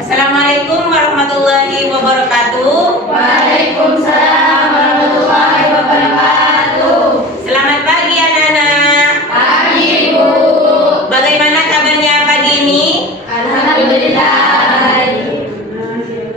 Assalamualaikum warahmatullahi wabarakatuh. Waalaikumsalam warahmatullahi wabarakatuh. Selamat pagi anak-anak. Pagi Bu. Bagaimana kabarnya pagi ini? Alhamdulillah.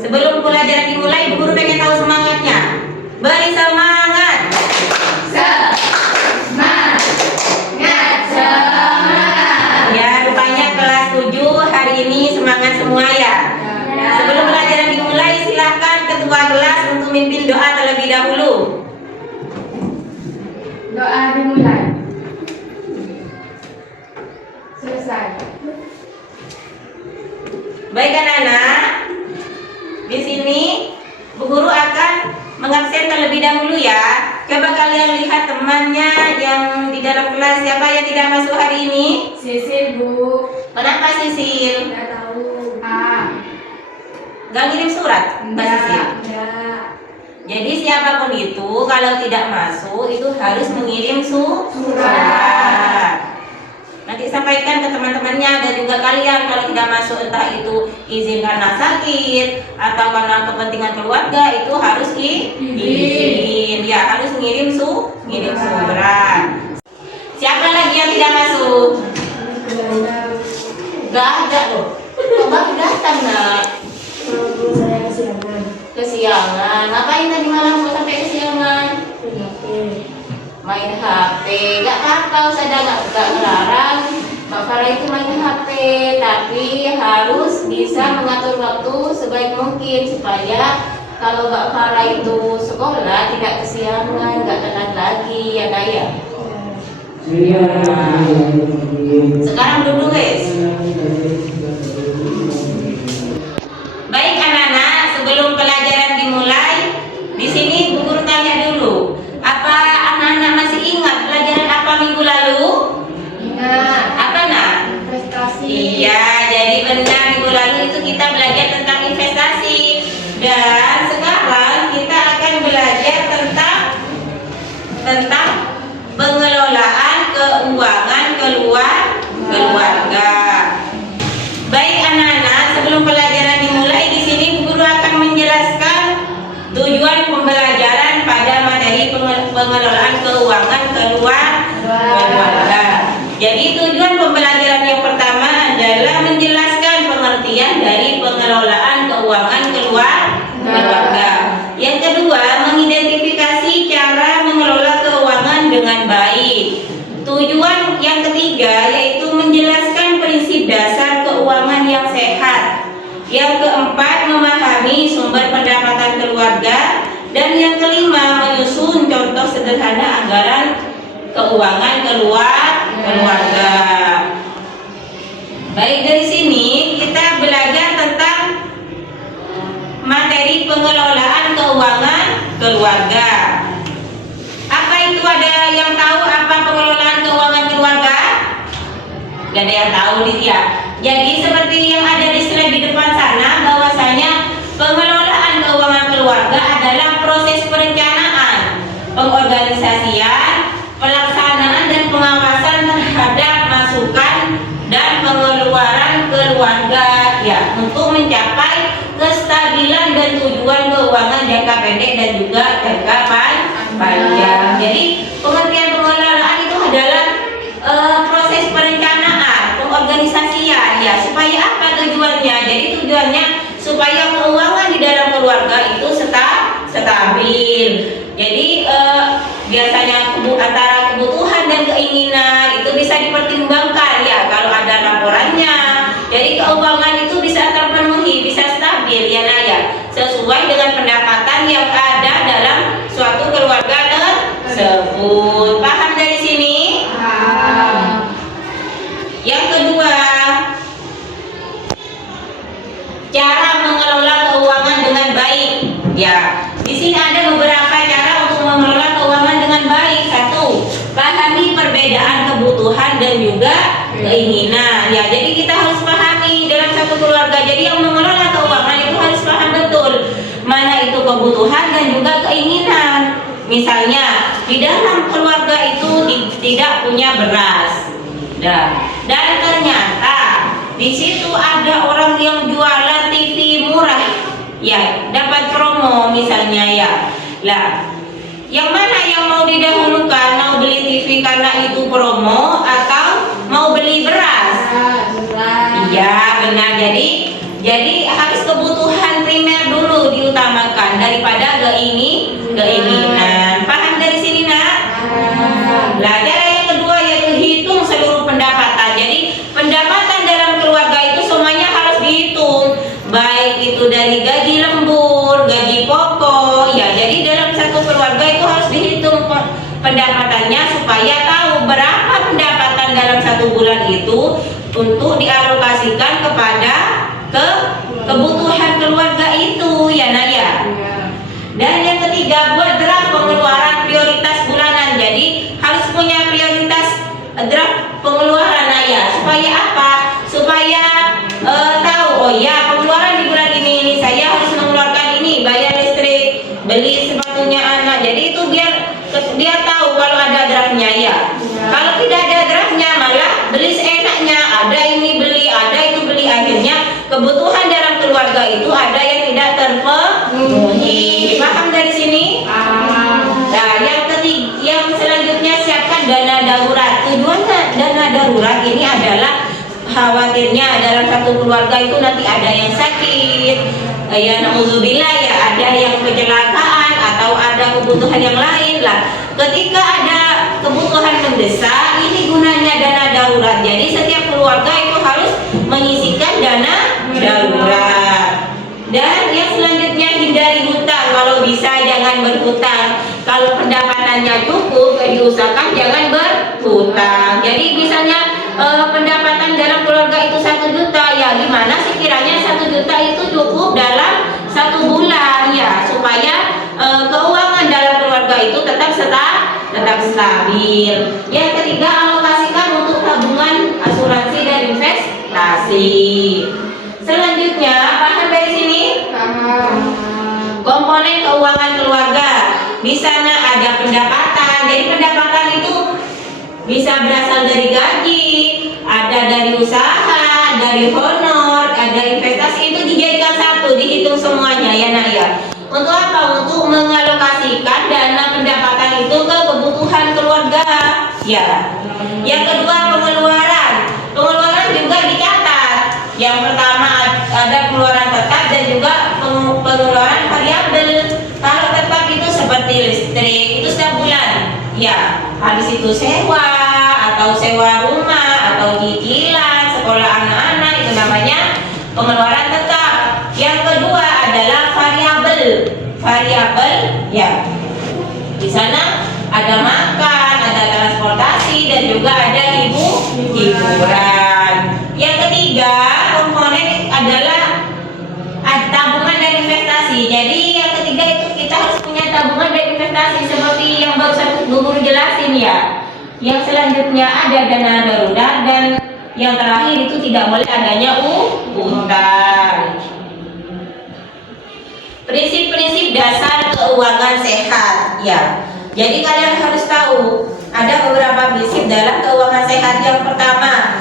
Sebelum pelajaran dimulai, Bu Guru pengen tahu semangatnya. Beri semangat. Semangat, semangat. Ya, rupanya kelas 7 hari ini semangat semua ya. Sebelum pelajaran dimulai, silakan ketua kelas untuk mimpin doa terlebih dahulu. Doa dimulai. Selesai. Baik anak-anak, di sini Bu Guru akan mengabsen terlebih dahulu ya. Coba kalian lihat temannya yang di dalam kelas, siapa yang tidak masuk hari ini? Sisil Bu. Kenapa Sisil? Tidak tahu. Gak ngirim surat Mbak Sisil? Enggak. Jadi siapapun itu kalau tidak masuk itu harus mengirim surat. Nanti sampaikan ke teman-temannya dan juga kalian kalau tidak masuk, entah itu izin karena sakit atau karena kepentingan keluarga, itu harus izin. Ya, harus ngirim surat. Siapa lagi yang tidak masuk? Gak ada loh. Coba datang nak. Kesiangan. Ngapain tadi malam kok sampai kesiangan? Main HP. Gak apa-apa, Ustazah gak ngelarang Mbak Farah itu main HP, tapi harus bisa mengatur waktu sebaik mungkin supaya kalau Mbak Farah itu sekolah tidak kesiangan, gak telat lagi ya Kak ya. Sekarang duduk guys. Baik anak-anak, sebelum pelajaran dimulai, di sini Bu Guru tanya dulu, apa anak-anak masih ingat pelajaran apa minggu lalu? Ingat. Apa nak? Investasi. Iya, jadi benar minggu lalu itu kita belajar tentang investasi. Dan sekarang kita akan belajar tentang pengelolaan keuangan keluarga. Baik anak-anak, sebelum pelajaran dimulai, di sini Bu Guru akan menjelaskan tujuan pembelajaran pada materi pengelolaan keuangan keluarga. Jadi tujuan pembelajaran yang pertama adalah menjelaskan pengertian dari pengelolaan keuangan keluarga. Yang kedua, mengidentifikasi cara mengelola keuangan dengan baik. Tujuan yang ketiga yaitu menjelaskan prinsip dasar keuangan yang sehat. Yang keempat, memahami sumber pendapatan keluarga. Dan yang kelima, menyusun contoh sederhana anggaran keuangan keluarga. Baik, dari sini kita belajar tentang materi pengelolaan keuangan keluarga. Apa itu, ada yang tahu apa pengelolaan keuangan keluarga? Gak ada yang tahu dia. Jadi seperti yang ada di slide di depan sana, bahwasanya pengelolaan keuangan keluarga adalah proses perencanaan, pengorganisasian, pelaksanaan dan pengawasan terhadap masukan dan pengeluaran keluarga ya, untuk mencapai kestabilan dan tujuan keuangan jangka pendek dan juga jangka panjang. Jadi pengertian pengelolaan itu adalah proses perencanaan, pengorganisasian ya, supaya apa tujuannya? Jadi tujuannya supaya keuangan di dalam keluarga itu stabil. Jadi biasanya antara kebutuhan dan keinginan itu bisa dipertimbangkan ya kalau ada laporannya. Jadi keuangan itu bisa terpenuhi, bisa stabil ya Nak ya, sesuai dengan pendapatan yang ada dalam suatu keluarga tersebut. Paham dari sini? Yang kedua, cara mengelola keuangan dengan baik. Ya, di sini ada beberapa cara untuk mengelola keuangan dengan baik. Satu, pahami perbedaan kebutuhan dan juga keinginan. Ya, jadi kita harus pahami dalam satu keluarga. Jadi yang mengelola keuangan itu harus paham betul mana itu kebutuhan dan juga keinginan. Misalnya di dalam keluarga itu tidak punya beras. Dan ternyata di situ ada orang promo misalnya ya. Lah, yang mana yang mau didahulukan? Mau beli TV karena itu promo atau mau beli beras? Beras. Iya, benar. Jadi harus kebutuhan primer dulu diutamakan daripada ke ini. Nah, paham dari sini, Nak? Nah, cara yang kedua yaitu hitung seluruh pendapatan. Jadi pendapatan dalam keluarga itu semuanya harus dihitung, baik itu dari gaji lembur, gaji pokok. Ya, jadi dalam satu keluarga itu harus dihitung pendapatannya supaya tahu berapa pendapatan dalam satu bulan itu untuk dialokasikan kepada kebutuhan keluarga itu, ya Nak ya. Dan yang ketiga, buat draft pengeluaran prioritas bulanan. Jadi harus punya prioritas draft pengeluaran, Nak ya. Supaya apa? Supaya tahu, oh ya, pengeluaran di bulan ini saya harus mengeluarkan ini, bayar listrik, beli sepatunya anak. Jadi itu biar dia tahu kalau ada draftnya ya. Kalau tidak ada draftnya malah beli seenaknya, ada ini beli, ada itu beli, akhirnya kebutuhan dalam keluarga itu ada yang tidak terpenuhi. Paham dari sini? Nah, yang selanjutnya siapkan dana darurat. Tujuannya dana darurat ini adalah khawatirnya dalam satu keluarga itu nanti ada yang sakit, ya na'udzubillah, ya ada yang kecelakaan atau ada kebutuhan yang lain lah. Ketika ada kebutuhan mendesak, ini gunanya dana darurat. Jadi setiap keluarga itu harus mengisikan dana darurat. Dan yang selanjutnya hindari hutang. Kalau bisa jangan berhutang. Kalau pendapatannya cukup, diusahakan jangan berhutang. Jadi misalnya pendapatan dalam keluarga itu 1 juta, ya gimana sih kiranya 1 juta itu cukup dalam 1 bulan ya, supaya keuangan dalam keluarga itu tetap stabil. Yang ketiga, alokasikan untuk tabungan, asuransi dan investasi. Selanjutnya, paham dari sini? Komponen keuangan keluarga. Di sana ada pendapatan. Jadi pendapatan itu bisa berasal dari gaji, ada dari usaha, dari honor, ada investasi. Itu dijadikan satu, dihitung semuanya ya Nak ya. Untuk apa? Untuk mengalokasikan dana pendapatan itu ke kebutuhan keluarga ya. Yang kedua, pengeluaran. Pengeluaran juga dicatat. Yang pertama ada pengeluaran tetap dan juga pengeluaran variabel. Kalau tetap itu seperti listrik itu setiap bulan ya, habis itu sewa atau sewa rumah atau cicilan sekolah anak-anak, itu namanya pengeluaran tetap. Yang kedua adalah variabel ya, di sana ada makan, ada transportasi dan juga ada hiburan. Yang ketiga komponen adalah tabungan dan investasi. Jadi yang ketiga itu kita harus punya tabungan dan investasi seperti yang barusan Bu Guru jelasin ya. Yang selanjutnya ada dana darurat dan yang terakhir itu tidak boleh adanya utang. Prinsip-prinsip dasar keuangan sehat ya. Jadi kalian harus tahu ada beberapa prinsip dalam keuangan sehat. Yang pertama,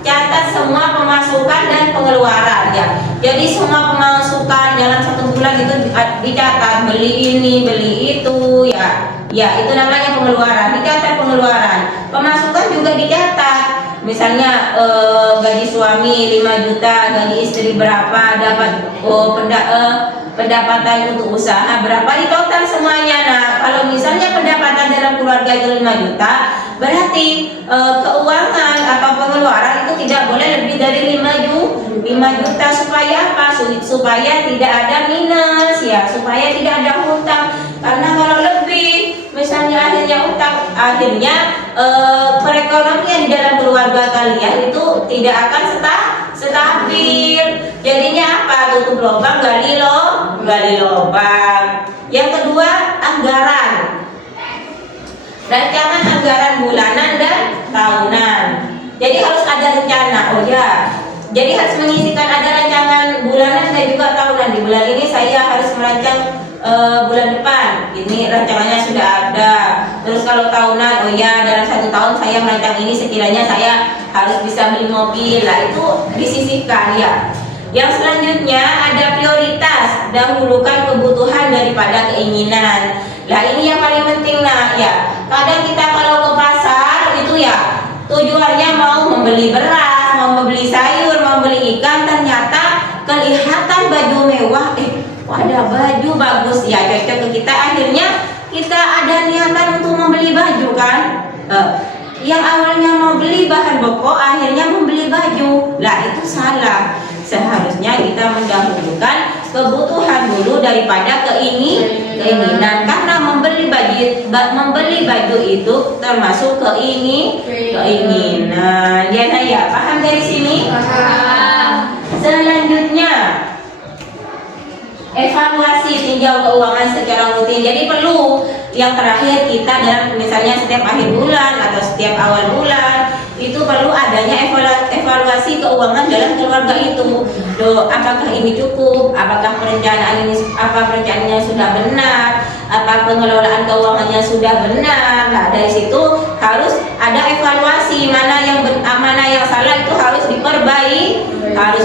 catat semua pemasukan dan pengeluaran ya. Jadi semua pemasukan dalam 1 bulan itu dicatat, beli ini, beli itu ya. Ya, itu namanya pengeluaran. Dicatat pengeluaran. Pemasukan juga dicatat. Misalnya gaji suami 5 juta, gaji istri berapa, dapat pendapatan untuk usaha berapa, di total semuanya. Nah, kalau misalnya pendapatan dalam keluarga itu 5 juta, berarti keuangan atau pengeluaran itu tidak boleh lebih dari 5 juta. Supaya apa? Supaya tidak ada minus ya, supaya tidak ada hutang. Karena kalau lebih, misalnya akhirnya hutang, akhirnya perekonomian di dalam keluarga kalian itu tidak akan stabil. Jadinya apa? Tutup lubang, gali lubang. Yang kedua, anggaran. Rancangan anggaran bulanan dan tahunan. Jadi harus ada rencana. Oh ya, jadi harus mengisikan ada rancangan bulanan dan juga tahunan. Di bulan ini saya harus merancang bulan depan ini rancangannya sudah ada. Terus kalau tahunan, oh ya, dalam 1 tahun saya merancang ini, sekiranya saya harus bisa beli mobil lah, itu disisihkan ya. Yang selanjutnya ada prioritas, dahulukan kebutuhan daripada keinginan. Lah ini yang paling penting nak ya. Kadang kita kalau ke pasar itu ya tujuannya mau membeli beras, mau membeli sayur, mau membeli ikan, ternyata kelihatan baju mewah, ada baju bagus ya cocok ke kita, akhirnya kita ada niatan untuk membeli baju kan. Yang awalnya mau beli bahan pokok akhirnya membeli baju. Lah itu salah. Seharusnya kita mendahulukan kebutuhan dulu daripada keinginan, karena membeli baju itu termasuk keinginan. Ya, paham dari sini? Paham. Selanjutnya evaluasi tinjau keuangan secara rutin. Jadi perlu yang terakhir kita dalam misalnya setiap akhir bulan atau setiap awal bulan itu perlu adanya evaluasi keuangan dalam keluarga itu. Apakah ini cukup? Apakah perencanaannya sudah benar? Apa pengelolaan keuangannya sudah benar? Nah, dari situ harus ada evaluasi mana yang salah itu harus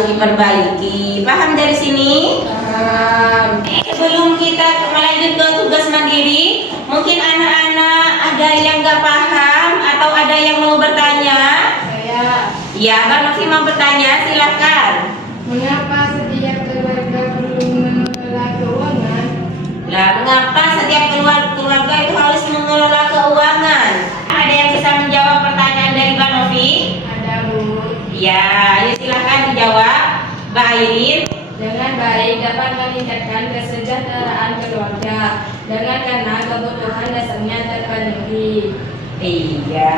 diperbaiki. Paham dari sini? Paham. Sebelum kita melanjut ke tugas mandiri, mungkin anak-anak ada yang nggak paham atau ada yang mau bertanya? Saya. Ya, Bang Novi mau bertanya, silakan. Mengapa setiap keluarga perlu mengelola keuangan? Lah, mengapa setiap keluarga itu harus mengelola keuangan? Ada yang bisa menjawab pertanyaan dari Bang Novi? Ada, Bu. Ya, ayo silakan dijawab, Mbak Airin. Dengan baik dapat meningkatkan kesejahteraan keluarga dengan karena kebutuhan dasarnya terpenuhi. Iya,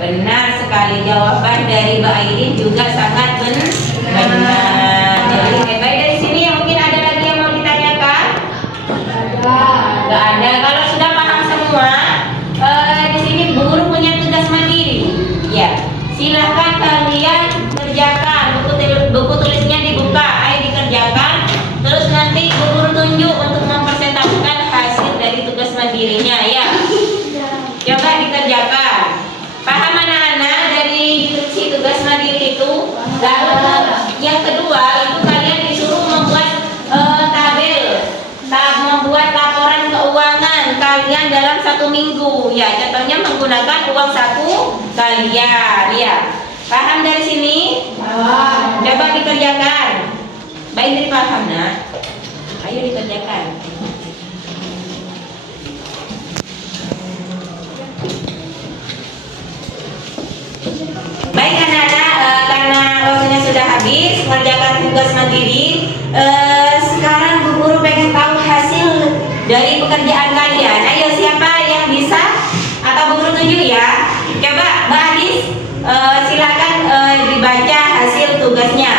benar sekali jawaban dari Mbak Airin juga sangat benar. Jadi baik dari sini mungkin ada lagi yang mau ditanyakan? Ada. Nggak ada. Kalau sudah paham semua, di sini guru punya tugas mandiri. Ya, silakan kalian kerjakan. Buku tulisnya dibuka, ayo dikerjakan. Terus nanti guru tunjuk untuk mempresentasikan hasil dari tugas mandirinya ya. Coba dikerjakan. Paham anak-anak dari si tugas mandiri itu? Lalu yang kedua itu kalian disuruh membuat membuat laporan keuangan kalian dalam 1 minggu. Ya, contohnya menggunakan uang saku kalian. Ya, paham dari sini? Paham. Coba dikerjakan. Baik, paham nak? Ayo dikerjakan. Baik anak-anak, karena waktunya sudah habis mengerjakan tugas mandiri, sekarang Bu Guru pengen tahu hasil dari pekerjaan kalian. Ayo siapa yang bisa? Atau Bu Guru tunjuk ya? Coba Mbak Adis, silakan dibaca hasil tugasnya.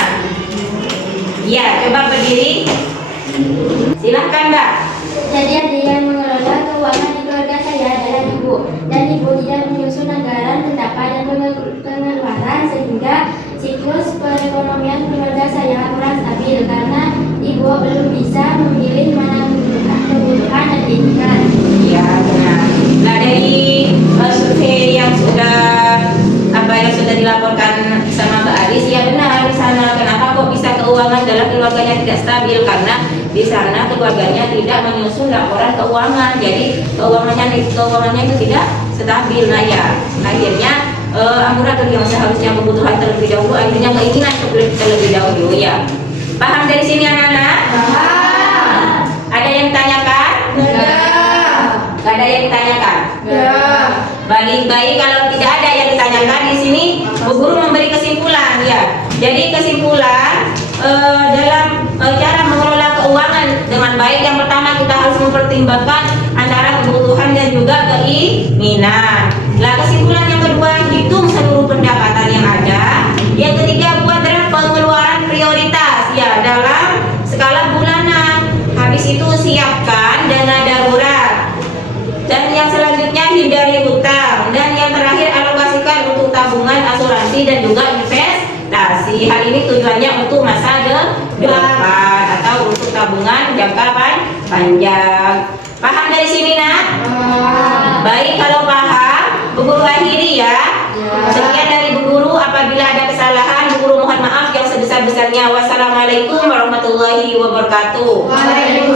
Ya, coba berdiri. Silahkan Mbak. Jadi ada yang mengelola keuangan di keluarga saya adalah ibu, dan ibu tidak menyusun anggaran, pendapatan dan pengeluaran sehingga siklus perekonomian keluarga saya kurang stabil karena ibu belum bisa memilih mana kebutuhan dan keinginan. Ya benar. Nah dari survei yang sudah dilaporkan sama Mbak Adis, ya benar di sana. Kenapa kok bisa keuangan dalam keluarganya tidak stabil? Karena di sana keluarganya tidak menyusun laporan keuangan, jadi keuangannya itu tidak stabil. Nah ya akhirnya ampuratur yang seharusnya kebutuhan terlebih dahulu akhirnya keinginan terlebih dahulu ya. Paham dari sini anak-anak? Paham. Ada yang ditanyakan? Gak ada yang ditanyakan? Baik, kalau tidak ada yang ditanyakan di sini Bu Guru memberi kesimpulan ya. Jadi kesimpulan dalam cara mengelola keuangan dengan baik, yang pertama kita harus mempertimbangkan antara kebutuhan dan juga keinginan. Nah kesimpulan yang kedua, hitung seluruh pendapatan yang ada. Yang ketiga, buat pengeluaran prioritas ya dalam skala bulanan. Habis itu siapkan dana darurat. Dan yang selanjutnya hindari hutang. Dan yang terakhir alokasikan untuk tabungan, asuransi dan juga investasi. Hal ini tujuannya untuk masa depan atau untuk tabungan jangka panjang. Paham dari sini nak? Baik, kalau paham Bu Guru akhiri ya. Sekian dari Bu Guru. Apabila ada kesalahan Bu Guru mohon maaf yang sebesar-besarnya. Wassalamualaikum warahmatullahi wabarakatuh. Waalaikumsalam.